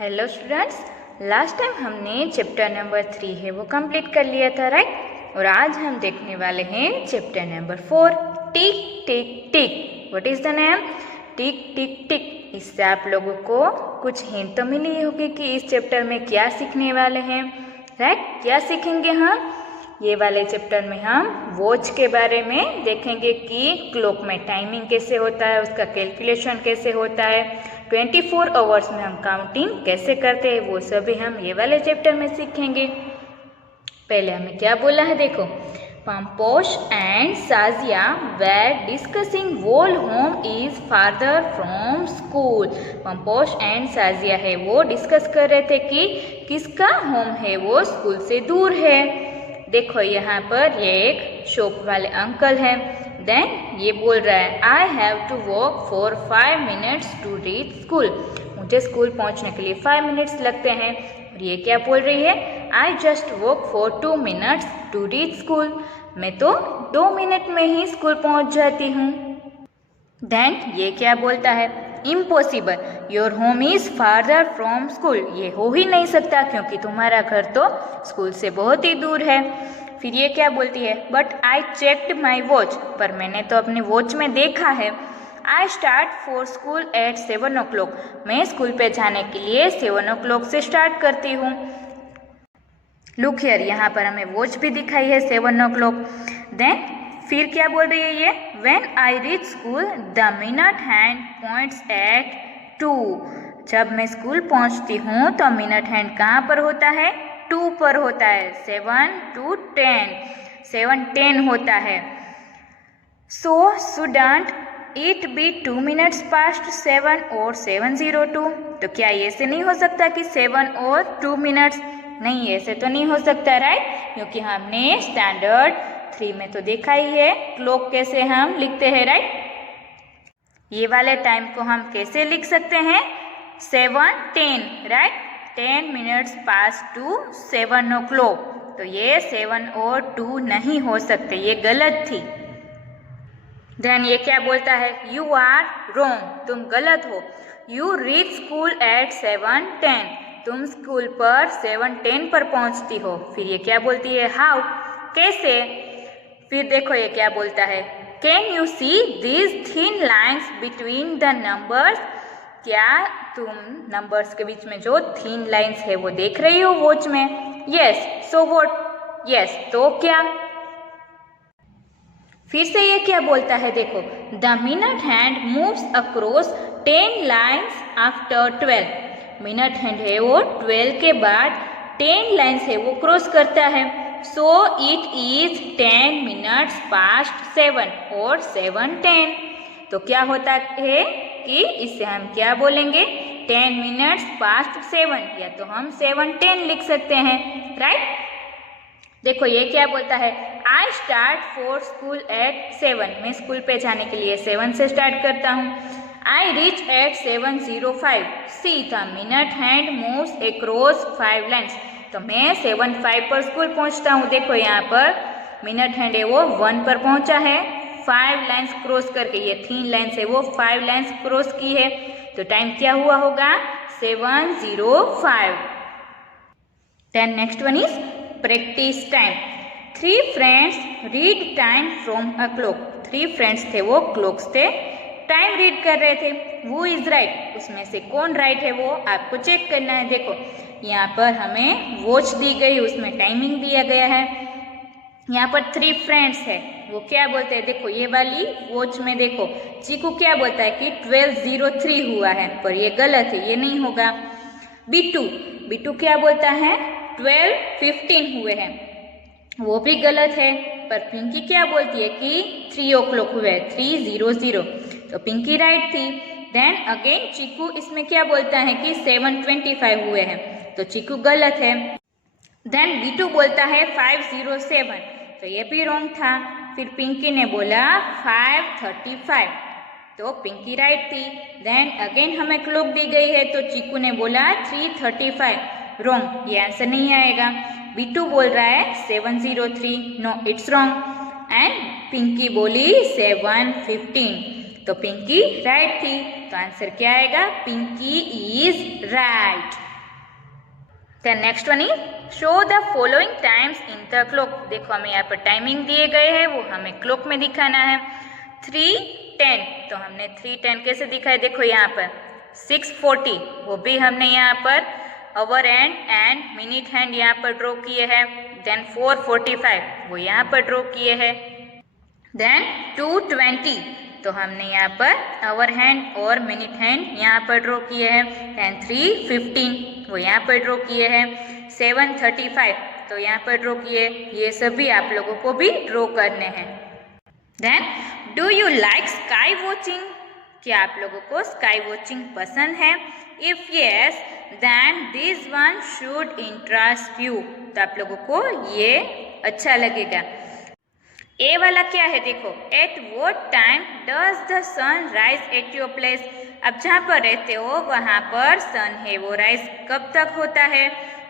Hello students, last time हमने chapter number 3 है वो कंप्लीट कर लिया था, राइट। और आज हम देखने वाले हैं chapter number 4, tick tick tick. What is the name? Tick tick tick. इससे आप लोगों को कुछ हिंट तो मिली होगी कि इस चैप्टर में क्या सीखने वाले हैं, राइट। क्या सीखेंगे हम? ये वाले चैप्टर में हम वॉच के बारे में देखेंगे कि क्लॉक में टाइमिंग कैसे होता है, उसका कैलकुलेशन कैसे होता है, 24 आवर्स में हम काउंटिंग कैसे करते हैं, वो सभी हम ये वाले चैप्टर में सीखेंगे। पहले हमें क्या बोला है, देखो। Pamposh and Sajia were discussing whose home is farther from school. Pamposh and Sajia है वो डिस्कस कर रहे थे कि किसका होम है वो स्कूल से दूर है। देखो यहाँ पर ये एक शॉप वाले अंकल हैं। देन ये बोल रहा है I have to walk for 5 minutes to reach school. मुझे स्कूल पहुँचने के लिए 5 मिनट्स लगते हैं। और ये क्या बोल रही है? I just walk for 2 minutes to reach school. मैं तो 2 मिनट में ही स्कूल पहुँच जाती हूँ। देन ये क्या बोलता है? Impossible, your home is farther from school. ये हो ही नहीं सकता क्योंकि तुम्हारा घर तो स्कूल से बहुत ही दूर है। फिर ये क्या बोलती है? But I checked my watch. पर मैंने तो अपनी वॉच में देखा है। I start for school eight 7 o'clock। मैं स्कूल पे जाने के लिए 7 o'clock से स्टार्ट करती हूँ। लुक हियर, यहाँ पर हमें वॉच भी दिखाई है 7 o'clock। देन फिर क्या बोल रही है ये? When I reach school, the minute hand points at 2। जब मैं स्कूल पहुंचती हूँ तो मिनट हैंड कहाँ पर होता है? 2 पर होता है। 7 to 10, 7:10 होता है। So shouldn't it be 2 minutes past 7 और 7:02? तो क्या ये से नहीं हो सकता कि 7 और 2 मिनट्स? नहीं, ऐसे तो नहीं हो सकता, राइट। क्योंकि हमने स्टैंडर्ड 3 में तो देखा ही है क्लॉक कैसे हम लिखते हैं, राइट। ये वाले टाइम को हम कैसे लिख सकते हैं? 7:10, right. 10 minutes pass to 7 o'clock। तो ये 7 और 2 नहीं हो सकते, ये गलत थी। देन ये क्या बोलता है? यू आर रॉन्ग, तुम गलत हो। You reach school eight 7:10। तुम स्कूल पर 7:10 पर पहुंचती हो। फिर ये क्या बोलती है? हाउ, कैसे? फिर देखो ये क्या बोलता है? Can you see these thin lines between the numbers? क्या तुम नंबर्स के बीच में जो थिन लाइन्स है वो देख रही हो वॉच में? Yes, so what? यस, तो क्या? फिर से ये क्या बोलता है? देखो, the minute hand moves across 10 lines after 12। Minute hand है वो 12 के बाद 10 लाइन्स है वो क्रॉस करता है। So it is 10 minutes past 7 और 7:10। तो क्या होता है कि इससे हम क्या बोलेंगे? 10 मिनट्स पास्ट 7, या तो हम 7:10 लिख सकते हैं, राइट। देखो ये क्या बोलता है? I start for school eight 7। मैं स्कूल पे जाने के लिए 7 से स्टार्ट करता हूँ। I reach at 7:05। See the minute hand moves across 5 lines. तो मैं 7:05 पर स्कूल पहुंचता हूँ। देखो यहाँ पर मिनट हैंड है वो 1 पर पहुंचा है, 5 लाइन्स क्रॉस करके। ये 3 लाइन्स है वो 5 लाइन्स क्रॉस की है। तो टाइम क्या हुआ होगा? 7:05। Then next one is practice time. 3 friends read time from a clock. 3 friends थे वो क्लॉक से टाइम रीड कर रहे थे। वो इज राइट, उसमें से कौन राइट है वो आपको चेक करना है। देखो यहाँ पर हमें वॉच दी गई, उसमें टाइमिंग दिया गया है। यहाँ पर 3 फ्रेंड्स है, वो क्या बोलते हैं? देखो ये वाली वॉच में देखो चीकू क्या बोलता है कि 12:03 हुआ है, पर ये गलत है, ये नहीं होगा। बिट्टू क्या बोलता है? 12:15 हुए हैं, वो भी गलत है। पर पिंकी क्या बोलती है कि 3 o'clock हुए, 3:00। तो पिंकी राइट थी। देन अगेन चीकू इसमें क्या बोलता है कि 7:25 हुए हैं, तो चीकू गलत है। देन बिट्टू बोलता है 5:07, तो ये भी रॉन्ग था। फिर पिंकी ने बोला 5:35, तो पिंकी राइट थी। देन अगेन हमें क्लॉक दी गई है, तो चीकू ने बोला 3:35, रॉन्ग, ये आंसर नहीं आएगा। बिट्टू बोल रहा है 7:03, no it's wrong. And Pinky बोली 7:15, तो पिंकी राइट थी। तो आंसर क्या आएगा? Pinky is right. Then next one is show the following times in the clock. देखो हमें यहाँ पर टाइमिंग दिए गए हैं, वो हमें क्लॉक में दिखाना है। 3:10 तो हमने 3:10 कैसे दिखाया, देखो यहाँ पर 6:40 वो भी हमने यहाँ per hour hand and minute hand यहाँ पर ड्रॉ किए हैं। देन 4:45 वो यहाँ पर ड्रॉ किए हैं। देन 2:20 तो हमने यहाँ पर आवर हैंड और मिनट हैंड यहाँ पर ड्रॉ किए हैं। एंड 3:15 वो यहाँ पर ड्रॉ किए हैं। 7:35 तो यहाँ पर ड्रॉ किए। ये सभी आप लोगों को भी ड्रॉ करने हैं। Then do you like sky watching, क्या आप लोगों को स्काई वॉचिंग पसंद है? If yes then this one should interest you, तो आप लोगों को ये अच्छा लगेगा। ए वाला क्या है, देखो at what time does the sun rise at your place. अब जहाँ पर रहते हो वहाँ पर सन है वो राइज कब तक होता है,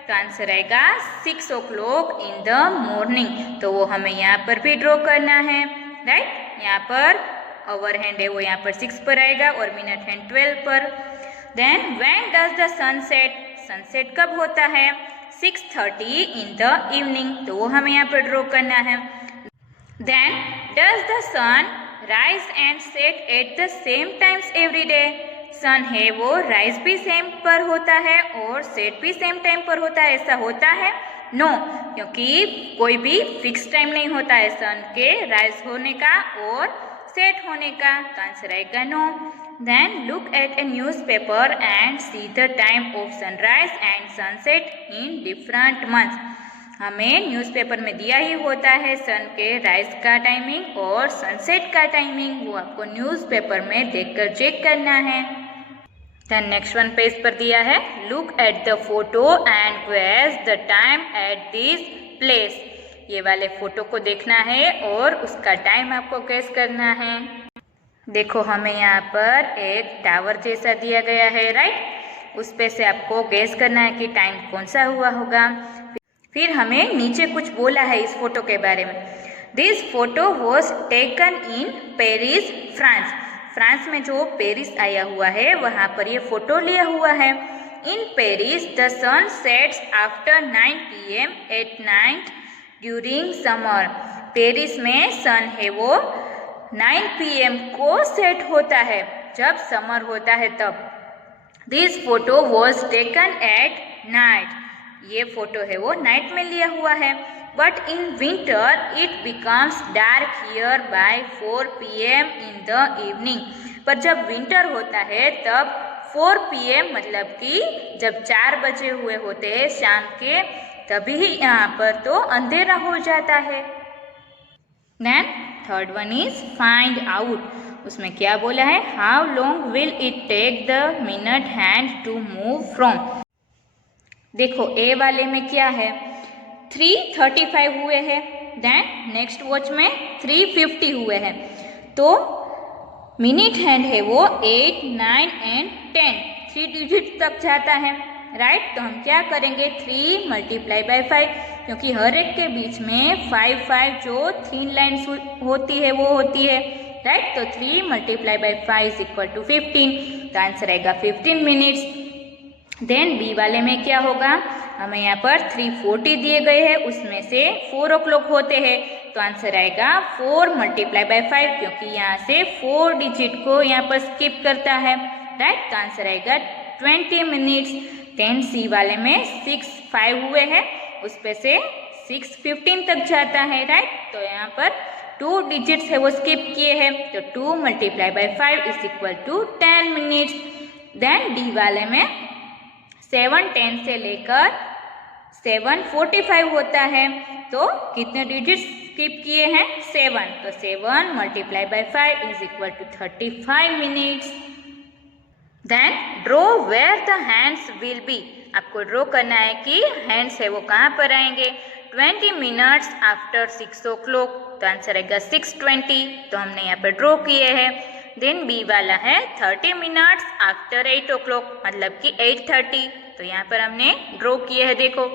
तो आंसर आएगा 6 o'clock इन द मॉर्निंग। तो वो हमें यहाँ पर भी ड्रॉ करना है, राइट। यहाँ पर आवर हैंड है वो यहाँ पर 6 पर आएगा और मिनट हैंड 12 पर। Then when does the sunset, sunset कब होता है, 6:30 इन द इवनिंग, तो वो हमें यहाँ पर ड्रॉ करना है। Then does the sun rise and set at the same times every day, sun है वो राइज भी सेम पर होता है और सेट भी सेम टाइम पर होता है, ऐसा होता है? नो क्योंकि कोई भी फिक्स टाइम नहीं होता है सन के राइज होने का और सेट होने का, तो आंसर आएगा no. Then look at a newspaper and see the time of sunrise and sunset in different months. हमें न्यूज़पेपर में दिया ही होता है सन के राइज का टाइमिंग और सनसेट का टाइमिंग, वो आपको न्यूज़पेपर में देखकर चेक करना है। देन नेक्स्ट वन पेज पर दिया है look at the photo and guess the time at this place. ये वाले फोटो को देखना है और उसका टाइम आपको गेस करना है। देखो हमें यहाँ पर एक टावर जैसा दिया गया है, राइट। उस पे से आपको गेस करना है कि टाइम कौन सा हुआ होगा। फिर हमें नीचे कुछ बोला है इस फोटो के बारे में। This photo was taken in Paris France. France में जो पेरिस आया हुआ है वहाँ पर ये फोटो लिया हुआ है। In Paris the sun sets after 9 PM at night during summer. Paris में सन है वो 9 PM को सेट होता है जब समर होता है तब। This photo was taken at night, ये फोटो है वो नाइट में लिया हुआ है। But in winter it becomes dark here bye 4 PM in the evening. पर जब विंटर होता है तब 4 PM मतलब कि जब 4 बजे हुए होते हैं शाम के, तभी यहाँ पर तो अंधेरा हो जाता है। Then third one is find out. उसमें क्या बोला है, how long will it take the minute hand to move from. देखो ए वाले में क्या है, 3:35 हुए हैं। देन नेक्स्ट वॉच में 3:50 हुए हैं। तो मिनट हैंड है वो 8, 9 एंड 10 3 डिजिट तक जाता है, राइट। तो हम क्या करेंगे, 3 × 5 क्योंकि हर एक के बीच में 5 जो 3 लाइन्स होती है वो होती है, राइट। तो 3 × 5 = 15, तो आंसर आएगा 15 मिनट्स। देन बी वाले में क्या होगा, हमें यहाँ पर 3:40 दिए गए हैं, उसमें से 4 o'clock होते हैं, तो आंसर आएगा 4 × 5 क्योंकि यहाँ से 4 डिजिट को यहाँ पर स्किप करता है, राइट। तो आंसर आएगा 20 मिनट्स। देन सी वाले में 6:05 हुए हैं, उस पे से 6:15 तक जाता है, राइट। तो यहाँ पर 2 डिजिट्स है वो स्किप किए हैं, तो 2 × 5 = 10 मिनट्स। देन डी वाले में 7:10 से लेकर 7:45 होता है, तो कितने डिजिट्स स्किप किए हैं, 7, तो 7 × 5 = 35 minutes. Then draw where the hands will be. आपको ड्रॉ करना है कि हैंड्स है वो कहाँ पर आएंगे। 20 मिनट्स आफ्टर 6 o'clock, तो आंसर आएगा 6:20, तो हमने यहाँ पर ड्रॉ किए हैं। देन बी वाला है 30 मिनट्स आफ्टर 8 o'clock, मतलब कि 8:30, तो यहाँ पर हमने ड्रॉ किए हैं, देखो।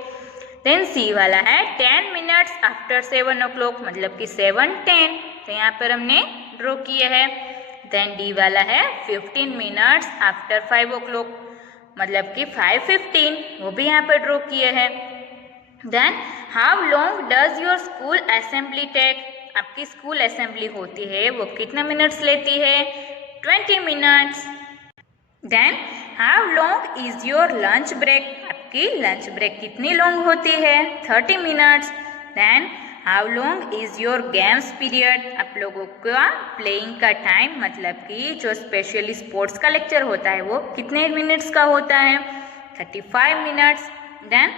देन सी वाला है 10 मिनट्स आफ्टर 7 o'clock, मतलब कि 7:10, तो यहाँ पर हमने ड्रॉ किए हैं। देन डी वाला है 15 मिनट्स आफ्टर 5 o'clock, मतलब कि 5:15 वो भी यहाँ पर ड्रॉ किए हैं। Then how long does your school assembly take, आपकी स्कूल असेंबली होती है वो कितने मिनट्स लेती है, 20 minutes. Then how long is your lunch break, आपकी लंच ब्रेक कितनी लॉन्ग होती है, 30 minutes. Then how long is your games period, आप लोगों का प्लेइंग का टाइम मतलब कि जो स्पेशली स्पोर्ट्स का लेक्चर होता है वो कितने मिनट्स का होता है, 35 minutes. Then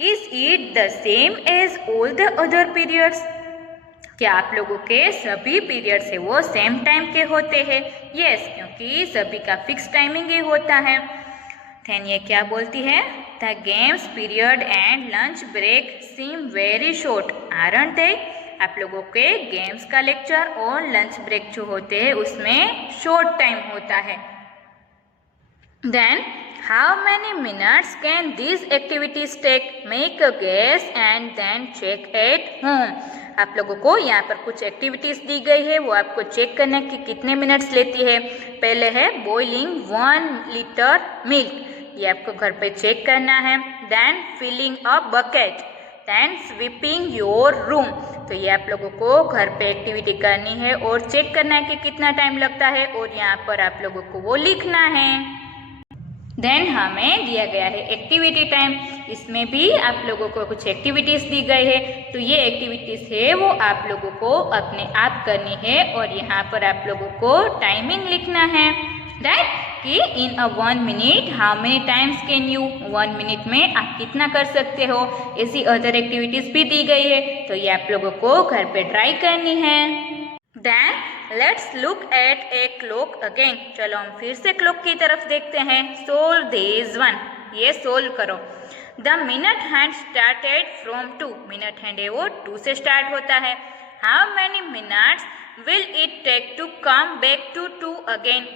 is it the same as all the other periods, क्या आप लोगों के सभी पीरियड्स है वो सेम टाइम के होते हैं, यस, क्योंकि सभी का फिक्स टाइमिंग ही होता है। देन ये क्या बोलती है, the games period and lunch break seem very short aren't they, आप लोगों के गेम्स का लेक्चर और लंच ब्रेक जो होते हैं उसमें शॉर्ट टाइम होता है। Then how many minutes can this activities take, make a guess and then check at home, आप लोगों को यहाँ पर कुछ एक्टिविटीज दी गई है वो आपको चेक करना कि कितने मिनट्स लेती है। पहले है बॉइलिंग 1 लीटर मिल्क, ये आपको घर पे चेक करना है। Then filling a bucket, then sweeping your room, तो ये आप लोगों को घर पे एक्टिविटी करनी है और चेक करना है कि कितना टाइम लगता है और यहाँ पर आप लोगों को वो लिखना है। देन हमें दिया गया है एक्टिविटी टाइम, इसमें भी आप लोगों को कुछ एक्टिविटीज दी गई है, तो ये एक्टिविटीज है वो आप लोगों को अपने आप करनी है और यहाँ पर आप लोगों को टाइमिंग लिखना है, राइट, कि इन अ 1 minute how many times can you, 1 minute में आप कितना कर सकते हो। ऐसी अदर एक्टिविटीज भी दी गई है तो ये आप लोगों को घर पे ट्राई करनी है। Then let's look at a clock again, चलो हम फिर से क्लॉक की तरफ देखते हैं। सोल्व दिस वन, ये सोल्व करो। The minute hand started from 2, minute hand है वो 2 से स्टार्ट होता है। How many minutes will it take to come back to 2 again,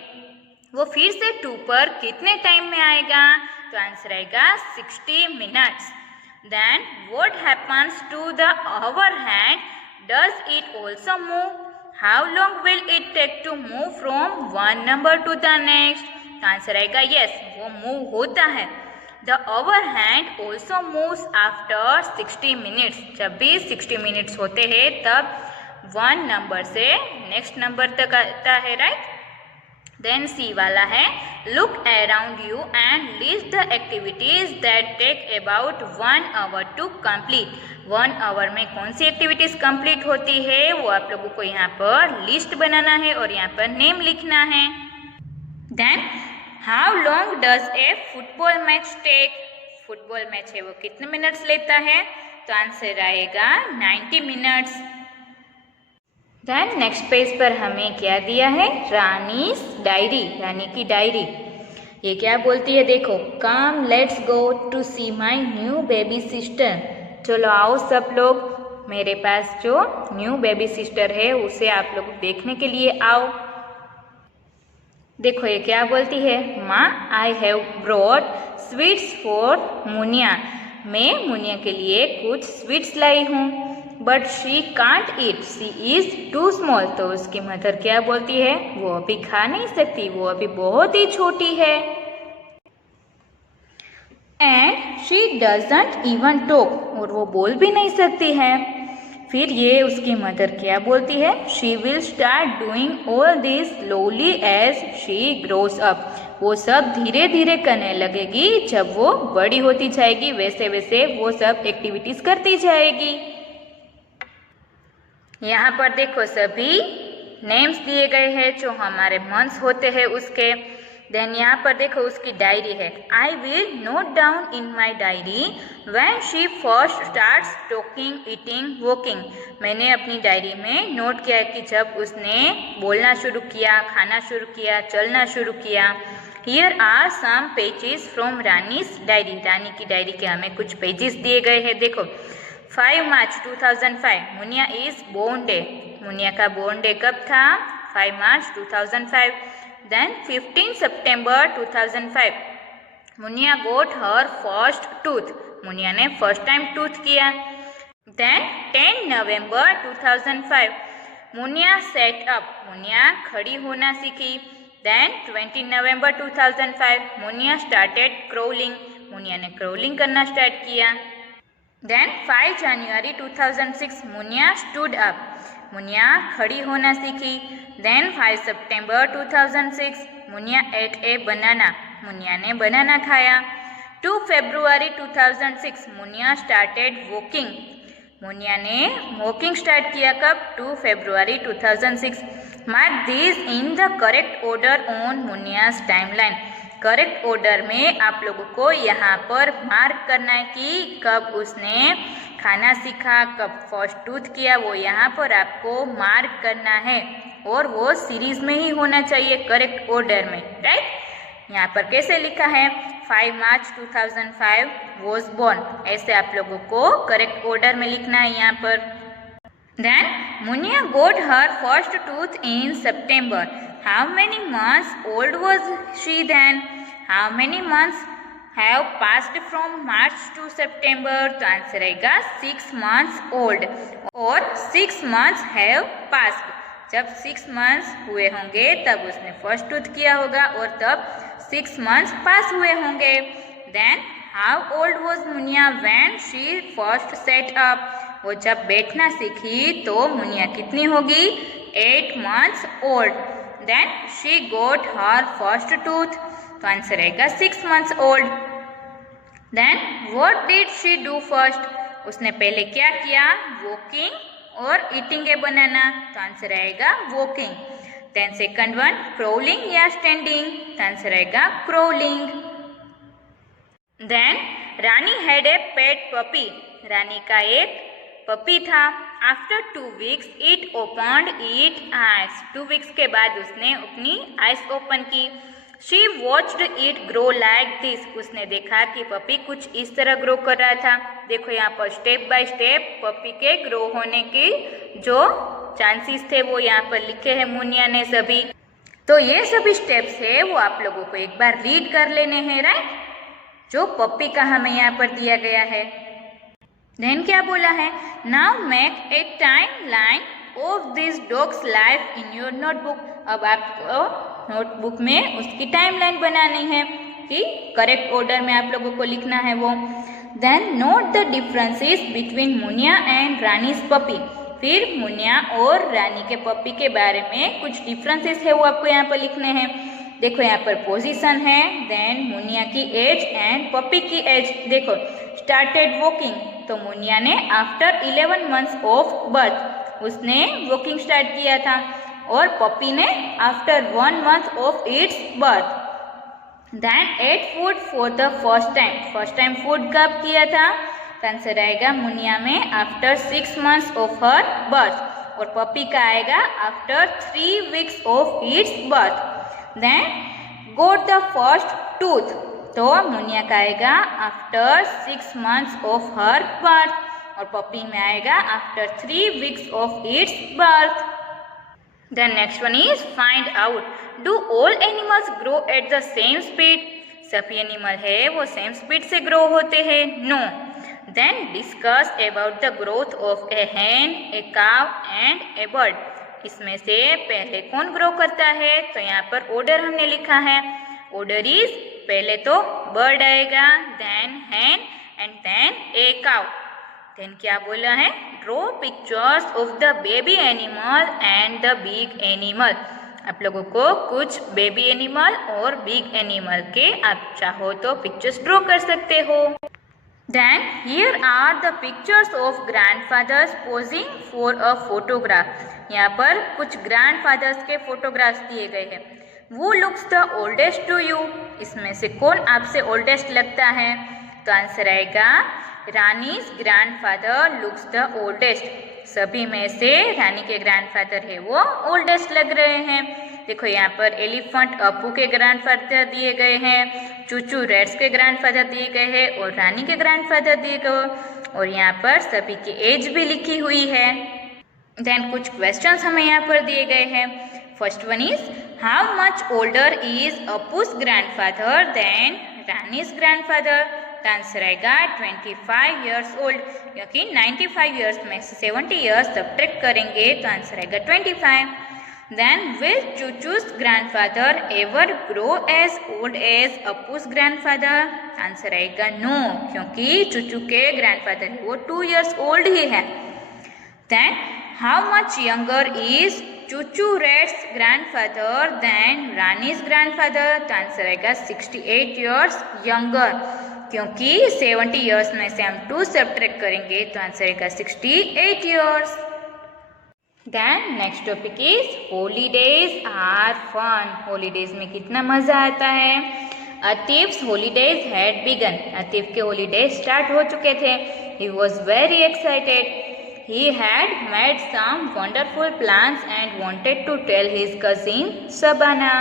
वो फिर से 2 पर कितने टाइम में आएगा, तो आंसर आएगा 60 minutes. Then what happens to the hour hand, does it also move, how long will it take to move from 1 number to the next, answer आएगा यस, वो मूव होता है। The hour hand also moves after 60 minutes, जब भी 60 minutes होते हैं तब 1 number से नेक्स्ट नंबर तक आता है, राइट। देन सी वाला है look around you and list the activities that take about 1 hour to complete, 1 hour में कौन सी एक्टिविटीज कंप्लीट होती है वो आप लोगों को यहाँ पर लिस्ट बनाना है और यहाँ पर नेम लिखना है। Then how long does a football match take, football match है वो कितने मिनट्स लेता है, तो आंसर आएगा 90 मिनट्स। देन नेक्स्ट पेज पर हमें क्या दिया है, रानीस डायरी, रानी की डायरी। ये क्या बोलती है देखो, come let's go to see my new baby sister, चलो आओ सब लोग मेरे पास जो न्यू बेबी सिस्टर है उसे आप लोग देखने के लिए आओ। देखो ये क्या बोलती है, माँ I have brought sweets for Munia, मैं मुनिया के लिए कुछ स्वीट्स लाई हूँ, but she can't eat, she is too small, तो उसकी मदर क्या बोलती है, वो अभी खा नहीं सकती, वो अभी बहुत ही छोटी है। And she doesn't even talk, और वो बोल भी नहीं सकती है। फिर ये उसकी मदर क्या बोलती है, she will start doing all this slowly as she grows up, वो सब धीरे धीरे करने लगेगी, जब वो बड़ी होती जाएगी वैसे वैसे वो सब एक्टिविटीज करती जाएगी। यहाँ पर देखो सभी नेम्स दिए गए हैं जो हमारे मंथ्स होते हैं उसके। देन यहाँ पर देखो उसकी डायरी है, I will note down in my diary when she first starts talking eating walking, मैंने अपनी डायरी में नोट किया कि जब उसने बोलना शुरू किया, खाना शुरू किया, चलना शुरू किया। Here are some pages from Rani's diary, Rani की डायरी के हमें कुछ पेजेस दिए गए हैं। देखो 5 मार्च 2005 Munia is born day, Munia का बोर्न डे कब था, 5 मार्च 2005। देन 15 सितंबर 2005 Munia got her first tooth, Munia ने फर्स्ट टाइम टूथ किया। देन 10 नवंबर 2005 मुनिया सेट अप, मुनिया खड़ी होना सीखी। देन 20 नवंबर 2005 मुनिया स्टार्टेड क्रोलिंग, मुनिया ने क्रोलिंग करना स्टार्ट किया। देन 5 जनवरी 2006 मुनिया स्टूड अप, मुनिया खड़ी होना सीखी। Then 5 September 2006 Munia ate a banana, Munia ने बनाना खाया। 2 फरवरी 2006 मुनिया स्टार्टेड वॉकिंग, मुनिया ने वॉकिंग स्टार्ट किया कब? 2 फरवरी 2006। Mark this in the correct order on Munia's timeline, correct order में आप लोगों को यहाँ पर मार्क करना है कि कब उसने खाना सीखा, कब फर्स्ट टूथ किया, वो यहाँ पर आपको मार्क करना है और वो सीरीज में ही होना चाहिए, करेक्ट ऑर्डर में, राइट। यहाँ पर कैसे लिखा है? 5 मार्च 2005 वॉज बोर्न, ऐसे आप लोगों को करेक्ट ऑर्डर में लिखना है यहाँ पर। Then Munia got her first tooth in September, how many months old was she then? How many months have passed from March to September? तो आंसर आएगा 6 मंथ्स ओल्ड, और 6 मंथ्स हैव पास्ड, जब 6 months हुए होंगे तब उसने फर्स्ट टूथ किया होगा और तब 6 मंथ्स पास हुए होंगे। Then how old was Munia when she first sat up, वो जब बैठना सीखी तो मुनिया कितनी होगी? 8 months old. Then she got her first tooth, तो आंसर आएगा 6 months old. Then what did she do first, उसने पहले क्या किया? वॉकिंग और ईटिंग ए बनाना, तो आंसर आएगा walking. Then second one crawling या स्टैंडिंग, तो आंसर आएगा crawling. Then Rani had a pet puppy, Rani का एक पपी था। After 2 weeks it opened it eyes, 2 weeks के बाद उसने अपनी आइज ओपन की। She watched it grow like this, उसने देखा कि पपी कुछ इस तरह ग्रो कर रहा था। देखो यहाँ पर स्टेप बाय स्टेप पपी के ग्रो होने की जो चांसेस थे वो यहाँ पर लिखे हैं मुनिया ने सभी। तो ये सभी स्टेप्स है वो आप लोगों को एक बार रीड कर लेने हैं, राइट, जो पपी का हमें यहाँ पर दिया गया है। देन क्या बोला है? Now make a time line of this dogs life in your notebook, अब आपको नोटबुक में उसकी टाइम लाइन बनानी है कि करेक्ट ऑर्डर में आप लोगों को लिखना है वो। Then note the differences between Munia and Rani's puppy, फिर मुनिया और रानी के पपी के बारे में कुछ डिफरेंसेस है वो आपको यहाँ पर लिखने हैं। देखो यहाँ पर पोजीशन है, देन मुनिया की एज एंड पपी की एज। देखो स्टार्टेड वॉकिंग, तो मुनिया ने आफ्टर 11 मंथ्स ऑफ बर्थ उसने वॉकिंग स्टार्ट किया था, और पपी ने after 1 month of its birth. Then eat food for the first time, first time food कब किया था? आंसर आएगा मुनिया में after 6 months of her birth, और पपी का आएगा after 3 weeks of its birth. Then got the first tooth, तो मुनिया का आएगा after 6 months of her birth, और पपी में आएगा after 3 weeks of its birth. Then next one is find out, do all animals grow at the same speed, सभी animal है वो same speed से ग्रो होते हैं? No. Then discuss about the growth of a hen, a cow and A bird, इसमें से पहले कौन ग्रो करता है? तो यहाँ पर ऑर्डर हमने लिखा है, ऑर्डर इज पहले तो बर्ड आएगा, देन hen एंड देन ए काव। देन क्या बोला है? Draw pictures of the baby animal and the big animal, आप लोगों को कुछ बेबी एनिमल और बिग एनिमल के आप चाहो तो पिक्चर्स ड्रॉ कर सकते हो। Then here are the pictures of grandfathers posing for a photograph, यहाँ पर कुछ grandfathers के photographs दिए गए हैं। Who looks the oldest to you, इसमें से कौन आपसे oldest लगता है? तो आंसर आएगा Rani's grandfather looks the oldest, सभी में से रानी के ग्रैंडफादर है वो ओल्डेस्ट लग रहे हैं। देखो यहाँ पर एलिफेंट अपू के ग्रैंडफादर दिए गए हैं, चूचू रेड्स के ग्रैंडफादर दिए गए हैं और रानी के ग्रैंडफादर दिए गए, और यहाँ पर सभी की एज भी लिखी हुई है। देन कुछ क्वेश्चंस हमें यहाँ पर दिए गए हैं। First one is how much older is Apu's grandfather than Rani's grandfather, answer आएगा 25 ईयर्स ओल्ड, क्योंकि 95 ईयर्स में से 70 ईयर्स सब्ट्रैक्ट करेंगे तो आंसर आएगा 25। Then will Chuchu's grandfather ever grow as old as Appu's grandfather? Answer आएगा नो, क्योंकि चूचू के ग्रैंडफादर वो 2 years old ही है. Then how much younger is Chuchu Rat's grandfather than Rani's grandfather? तो आंसर आएगा 68 years younger, क्योंकि 70 years में से हम 2 सब्ट्रैक्ट करेंगे तो आंसर आएगा 68 years. Then next topic is holidays are fun. Holidays में कितना मजा आता है. Atif's holidays had begun. Atif के holidays start हो चुके थे. He was very excited. He had made some wonderful plans and wanted to tell his cousin Sabana.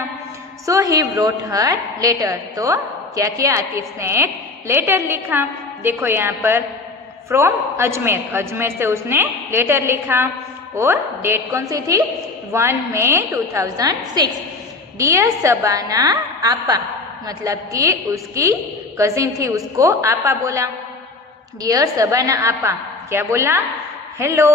So he wrote her letter. तो क्या किया आतिफ ने एक लेटर लिखा. देखो यहाँ पर फ्रॉम अजमेर, अजमेर से उसने लेटर लिखा और डेट कौन सी थी 1 मई 2006. डियर सबाना आपा, मतलब कि उसकी कजिन थी उसको आपा बोला. डियर सबाना आपा क्या बोला, hello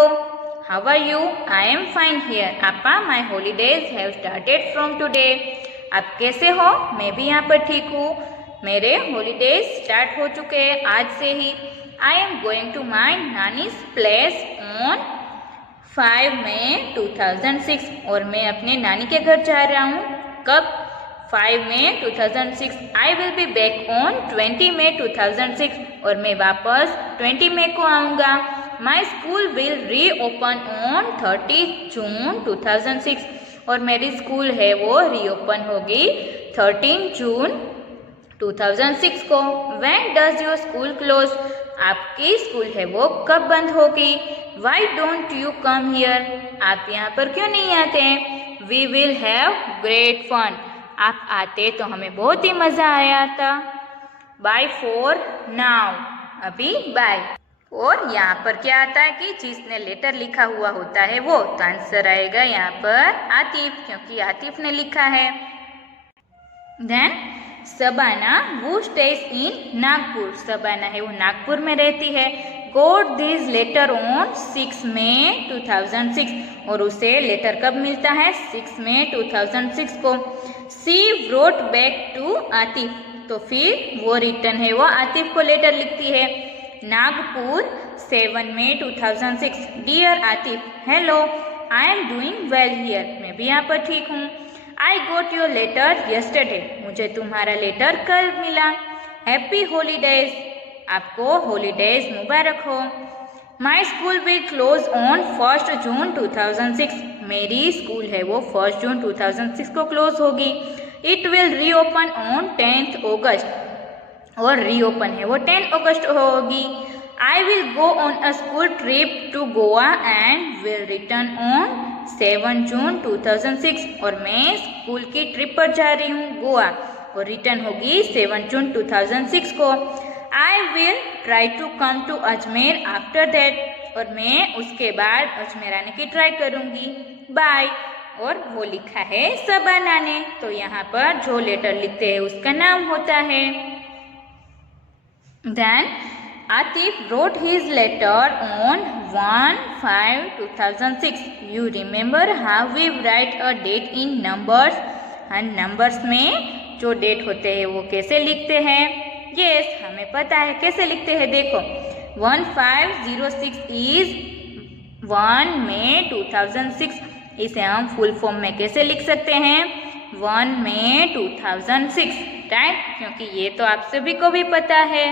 how are you, I am fine here आपा, my holidays have started from today. आप कैसे हो, मैं भी यहाँ पर ठीक हूँ, मेरे हॉलीडेज स्टार्ट हो चुके हैं आज से ही. I am going to my nani's place on 5 May 2006. और मैं अपने नानी के घर जा रहा हूँ. कब, 5 May 2006. I will be back on 20 मई 2006. और मैं वापस 20 मई को आऊँगा. माई school will reopen on 30 जून 2006. और मेरी स्कूल है वो री ओपन होगी 13 जून 2006 को. When does your school close, आपकी स्कूल है वो कब बंद होगी. Why don't you come here, आप यहाँ पर क्यों नहीं आते हैं. We will have great fun, आप आते तो हमें बहुत ही मज़ा आया था. बाय फॉर नाउ, अभी बाय. और यहाँ पर क्या आता है कि जिसने लेटर लिखा हुआ होता है वो, तो आंसर आएगा यहाँ पर आतिफ, क्योंकि आतिफ ने लिखा है. देन सबाना वो स्टेज इन नागपुर, सबाना है वो नागपुर में रहती है. गोट दिस लेटर ऑन 6 मई 2006. और उसे लेटर कब मिलता है 6 मई 2006 को. सी wrote बैक टू आतिफ, तो फिर वो रिटर्न है वो आतिफ को लेटर लिखती है. नागपुर 7 मई 2006. Dear Atif, hello I am doing well here, मैं भी यहाँ पर ठीक हूँ. I got your letter yesterday, मुझे तुम्हारा लेटर कल मिला. हैप्पी हॉलीडेज, आपको हॉलीडेज मुबारक हो. My school will close on 1 June 2006. मेरी स्कूल है वो 1 जून 2006 को क्लोज होगी. It will reopen on 10 अगस्त. और री ओपन है वो 10 अगस्त होगी. I will go on a school trip to Goa and will return on 7 जून 2006. और मैं स्कूल की ट्रिप पर जा रही हूँ गोवा, और रिटर्न होगी 7 जून 2006 को. I will try to come to Ajmer after that. और मैं उसके बाद अजमेर आने की ट्राई करूँगी. बाय. और वो लिखा है सबाना ने. तो यहाँ पर जो लेटर लिखते हैं उसका नाम होता है. Then Atif wrote his letter on 1/5/2006. You remember how we write a date in numbers? हाँ, नंबर्स में जो डेट होते हैं वो कैसे लिखते हैं. यस, हमें पता है कैसे लिखते हैं. देखो 1506 इज 1 मई 2006. इसे हम फुल फॉर्म में कैसे लिख सकते हैं 1 मई 2006, राइट, क्योंकि ये तो आप सभी को भी पता है.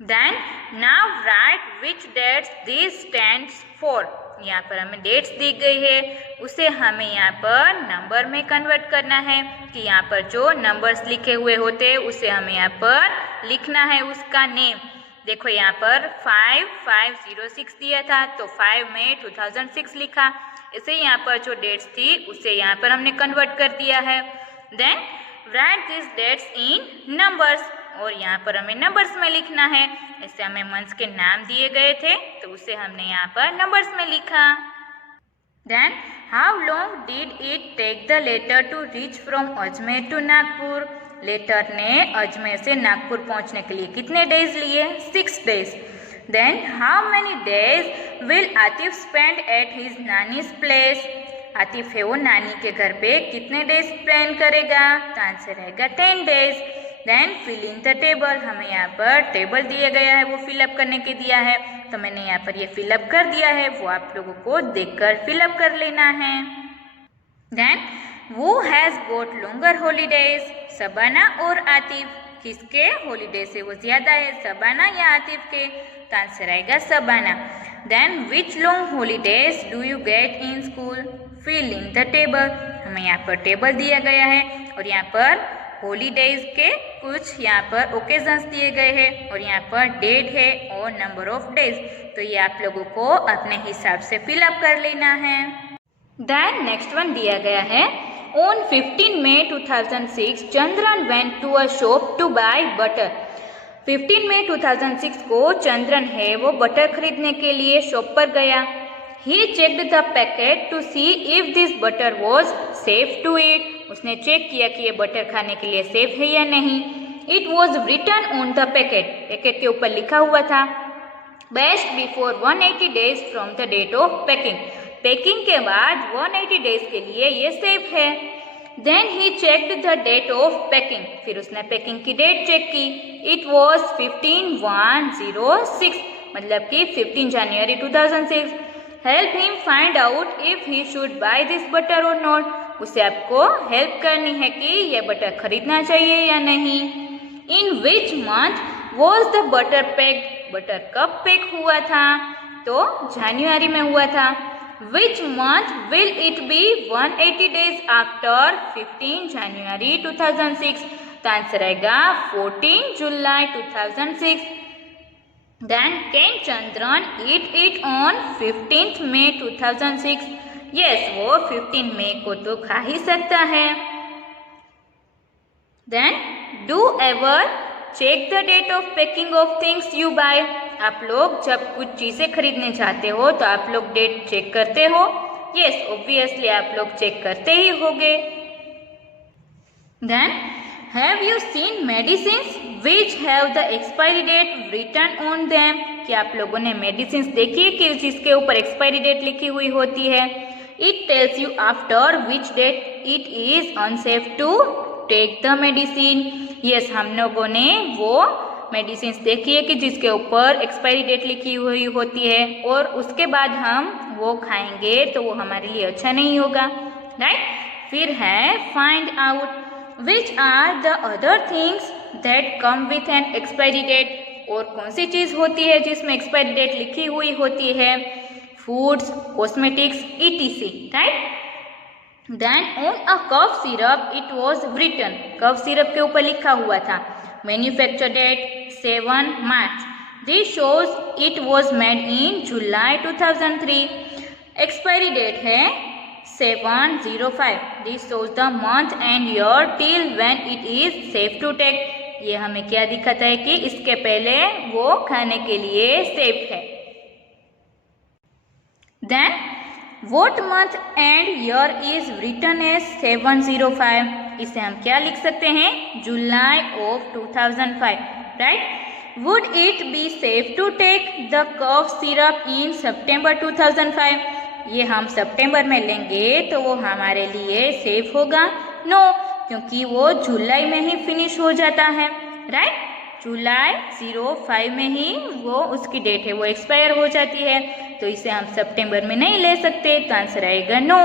Then now write which dates this stands for. यहाँ पर हमें डेट्स दी गई है, उसे हमें यहाँ पर नंबर में कन्वर्ट करना है कि यहाँ पर जो नंबर्स लिखे हुए होते हैं उसे हमें यहाँ पर लिखना है उसका नेम. देखो यहाँ पर 5506 दिया था तो 5 मई 2006 लिखा. इसे यहाँ पर जो डेट्स थी उसे यहाँ पर हमने कन्वर्ट कर दिया है. Then write this dates in numbers. और यहाँ पर हमें नंबर्स में लिखना है. ऐसे हमें मंथ्स के नाम दिए गए थे तो उसे हमने यहाँ पर नंबर्स में लिखा. Then how long did it take the letter to reach from Ajmer to Nagpur. Letter ने अजमेर से नागपुर पहुँचने के लिए कितने डेज लिए 6 days. Then how many days will Atif spend at his nani's place. Atif है वो नानी के घर पे कितने डेज स्पेंड करेगा? तो आंसर रहेगा 10 days. Then fill in the table, हमें यहाँ पर टेबल दिया गया है, वो फिलअप करने के दिया है, तो मैंने यहाँ पर ये फिलअप कर दिया है, वो आप लोगों को देखकर फिलअप कर लेना है। Then who has got longer holidays, Shabana और आतिफ, किसके हॉलीडेज से वो ज्यादा है, शबाना या आतिफ के? तो आंसर आएगा Shabana. Then which long holidays do you get in school? Fill in the table, हमें यहाँ पर टेबल दिया गया है और यहाँ पर हॉलीडेज के कुछ यहाँ पर ओकेजन्स दिए गए हैं और यहाँ पर डेट है और नंबर ऑफ डेज, तो ये आप लोगों को अपने हिसाब से फिलअप कर लेना है। देन नेक्स्ट वन दिया गया है, ऑन 15 मई 2006 Chandran went to a shop to buy butter. 15 मई 2006 को चंद्रन है वो बटर खरीदने के लिए शॉप पर गया। He checked the packet to see if this butter was safe to eat. उसने चेक किया कि ये बटर खाने के लिए सेफ है या नहीं। It was written on the packet. Packet के ऊपर लिखा हुआ था Best before 180 days from the date of packing. Packing के बाद 180 डेज के लिए ये सेफ है। Then he checked the date of packing. फिर उसने पैकिंग की डेट चेक की। It was 15/1/06, मतलब कि 15 January 2006। Help him find out if he should by this butter और नॉट। उसे आपको हेल्प करनी है कि यह बटर खरीदना चाहिए या नहीं। In which month was the butter packed? Butter कब पैक हुआ था? तो जनवरी में हुआ था। Which month will it be 180 days after 15 January 2006? तो आंसर आएगा 14 जुलाई 2006। Then can Chandran eat it on 15th May 2006? Yes, वो 15 मई को तो खा ही सकता है। Then do ever check the date of packing of things you buy? आप लोग जब कुछ चीजें खरीदने जाते हो तो आप लोग डेट चेक करते हो? Yes, obviously आप लोग चेक करते ही होगे। Then Have you seen medicines which have the expiry date written on them? क्या आप लोगों ने मेडिसिन देखी है कि जिसके ऊपर एक्सपायरी डेट लिखी हुई होती है? It tells you after which date it is unsafe to take the medicine. Yes, हम लोगों ने वो मेडिसिन देखी है कि जिसके ऊपर एक्सपायरी डेट लिखी हुई होती है और उसके बाद हम वो खाएंगे तो वो हमारे लिए अच्छा नहीं होगा, राइट? फिर है find out Which are the other things that come with an expiry date? और कौन सी चीज होती है जिसमें एक्सपायरी डेट लिखी हुई होती है? Foods, cosmetics, etc. Right? Then on a cough syrup it was written. Cough syrup के ऊपर लिखा हुआ था मैन्युफैक्चर डेट 7 मार्च। This shows it was made in July 2003. Expiry date है 7/05. This shows the month and year till when it is safe to take. ये हमें क्या दिखाता है कि इसके पहले वो खाने के लिए सेफ है। Then what month and year is written as 7/05? इसे हम क्या लिख सकते हैं? July of 2005, right? Would it be safe to take the cough syrup in September 2005? ये हम सितंबर में लेंगे तो वो हमारे लिए सेफ होगा? नो, क्योंकि वो जुलाई में ही फिनिश हो जाता है, राइट? जुलाई 05 में ही वो उसकी डेट है वो एक्सपायर हो जाती है, तो इसे हम सितंबर में नहीं ले सकते, तो आंसर आएगा no.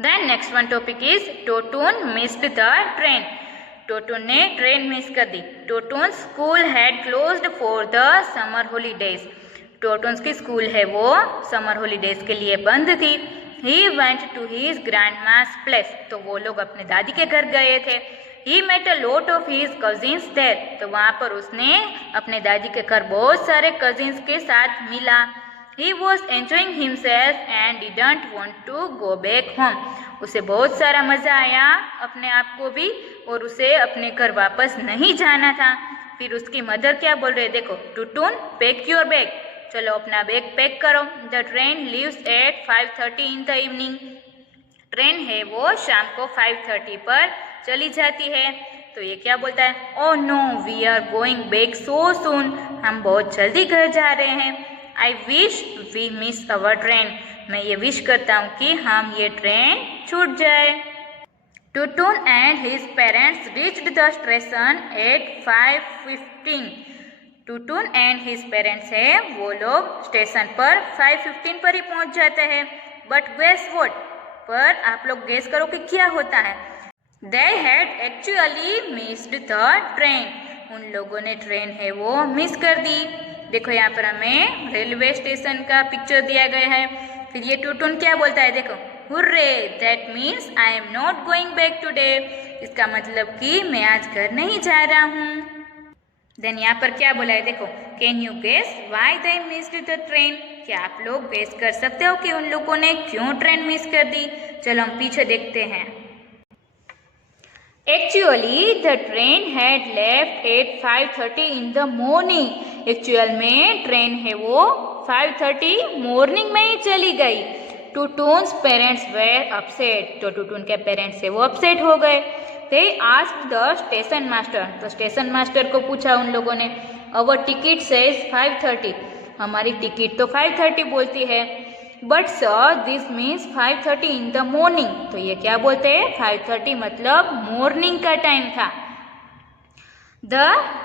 Then next one topic is Totun missed the train. Totun ने ट्रेन मिस कर दी। Totun school had closed for the summer holidays. Totun's की स्कूल है वो समर हॉलीडेज के लिए बंद थी। He went to his grandma's place, तो वो लोग अपने दादी के घर गए थे। He met a lot of his cousins there, तो वहाँ पर उसने अपने दादी के घर बहुत सारे कजिन्स के साथ मिला। He was enjoying himself and didn't want to go back home. उसे बहुत सारा मजा आया अपने आप को भी और उसे अपने घर वापस नहीं जाना था। फिर उसकी मदर क्या बोल रहे, देखो, टूटून पैक योर बैग, चलो अपना बैग पैक करो। The train leaves eight 5:30 in the evening. Train है वो शाम को 5:30 पर चली जाती है। तो ये क्या बोलता है, oh no we are going back so soon, हम बहुत जल्दी घर जा रहे हैं। I wish we miss our train. मैं ये विश करता हूँ कि हम ये ट्रेन छूट जाए। Tutun and his parents reached the station at 5:15। Tutun and his parents है वो लोग स्टेशन पर 5:15 पर ही पहुंच जाते हैं। बट गेस व्हाट, पर आप लोग गेस करो कि क्या होता है। They had actually missed the train. उन लोगों ने ट्रेन है वो मिस कर दी। देखो यहाँ पर हमें रेलवे स्टेशन का पिक्चर दिया गया है। फिर ये टूटून क्या बोलता है, देखो, hurray, that means I am not going back today. इसका मतलब कि मैं आज घर नहीं जा रहा हूँ। देन यहाँ पर क्या बोला है, देखो, can you guess why they missed the train. क्या आप लोग गेस कर सकते हो कि उन लोगों ने क्यों ट्रेन मिस कर दी। चलो हम पीछे देखते हैं। Actually the train had left eight 5:30 in the morning. Actual में ट्रेन है वो 5:30 मॉर्निंग में ही चली गई। टूटून्स पेरेंट्स वेर अपसेट। तो टूटून के पेरेंट्स है वो अपसेट हो गए। They asked the station master. तो स्टेशन मास्टर को पूछा उन लोगों ने, अवर टिकट सेज 5:30। हमारी टिकट तो 5:30 बोलती है। But sir this means 5:30 in the morning. तो ये क्या बोलते हैं, 5:30 मतलब मॉर्निंग का टाइम था। The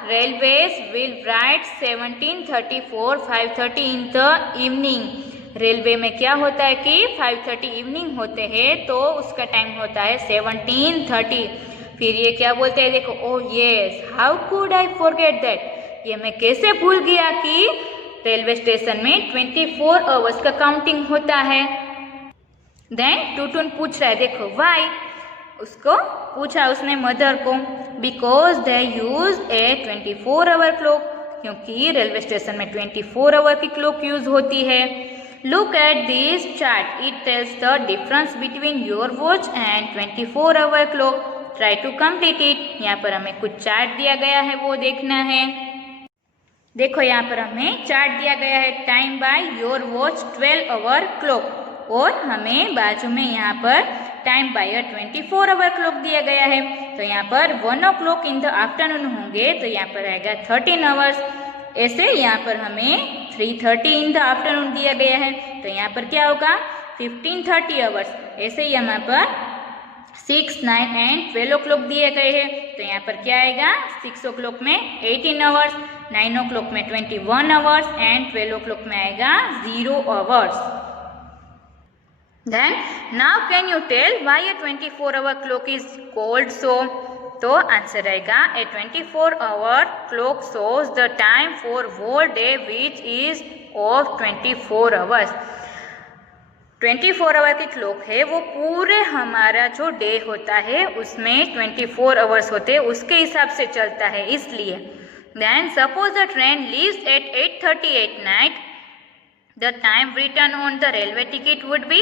railways will write 17:30 for 5:30 in the evening. Railway में क्या होता है कि 5:30 इवनिंग होते हैं तो उसका टाइम होता है 17:30। फिर ये क्या बोलते हैं, देखो, oh yes, how could I forget that. ये मैं कैसे भूल गया कि रेलवे स्टेशन में 24 आवर्स का काउंटिंग होता है। देन टूटून पूछ रहा है, देखो, वाई। उसको पूछा उसने मदर को, because they use a 24 hour clock. क्योंकि रेलवे स्टेशन में 24 आवर की क्लॉक यूज होती है। Look at this chart, it tells the difference between your watch and 24 hour clock. Try to complete it. यहाँ पर हमें कुछ चार्ट दिया गया है, वो देखना है। देखो यहाँ पर हमें चार्ट दिया गया है, time by your watch 12 hour clock. और हमें बाजू में यहाँ पर टाइम बाय 24 आवर क्लॉक दिया गया है। तो यहाँ पर 1 o'clock इन द आफ्टरनून होंगे तो यहाँ पर आएगा 13 आवर्स। ऐसे यहाँ पर हमें 3:30 इन द आफ्टरनून दिया गया है तो यहाँ पर क्या होगा 15:30 आवर्स। ऐसे ही यहाँ पर 6, 9 एंड 12 o'clock दिए गए हैं तो यहाँ पर क्या आएगा 6 o'clock में 18 आवर्स, 9 o'clock में 21 आवर्स एंड 12 o'clock में आएगा 0 hours. Then now can you tell why a 24-hour clock is called so? तो आंसर आएगा a 24-hour clock shows the time for whole day which is of 24 hours. 24 hour की clock है वो पूरे हमारा जो डे होता है उसमें 24 आवर्स होते हैं उसके हिसाब से चलता है इसलिए। Then suppose the train leaves at 8:30 at night. The time written on the railway ticket would be,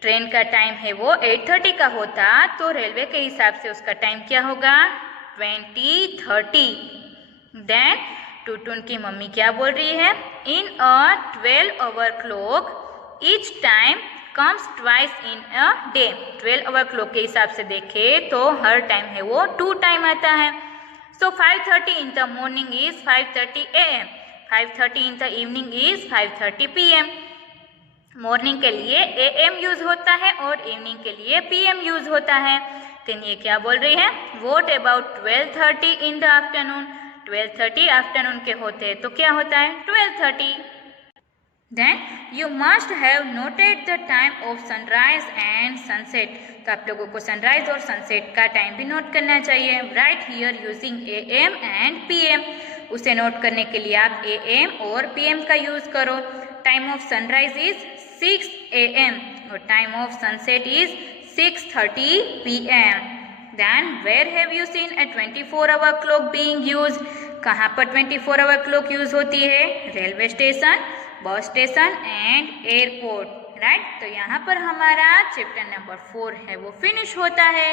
train का टाइम है वो 8:30 का होता तो रेलवे के हिसाब से उसका टाइम क्या होगा 20:30। देन टूटून की मम्मी क्या बोल रही है इन अ 12-hour clock each time comes twice in a day। 12-hour clock के हिसाब से देखे तो हर टाइम है वो 2 टाइम आता है। So 5:30 in the morning is 5:30 AM, 5:30 in the evening is 5:30 PM। Morning के लिए AM यूज होता है और इवनिंग के लिए PM यूज होता है। तो ये क्या बोल रही है what about 12:30 in the afternoon. 12:30 afternoon के होते हैं तो क्या होता है 12:30। Then you must have noted the time of sunrise and sunset. तो आप लोगों को सनराइज और सनसेट का टाइम भी नोट करना चाहिए। Right here using AM and PM। उसे नोट करने के लिए आप AM और PM का यूज करो। Time of sunrise is 6 AM और time of sunset is 6:30 PM। Then where have you seen a 24-hour clock being used? कहाँ पर 24-hour clock यूज होती है railway station, bus station and airport. Right तो यहाँ पर हमारा चैप्टर नंबर 4 है वो फिनिश होता है।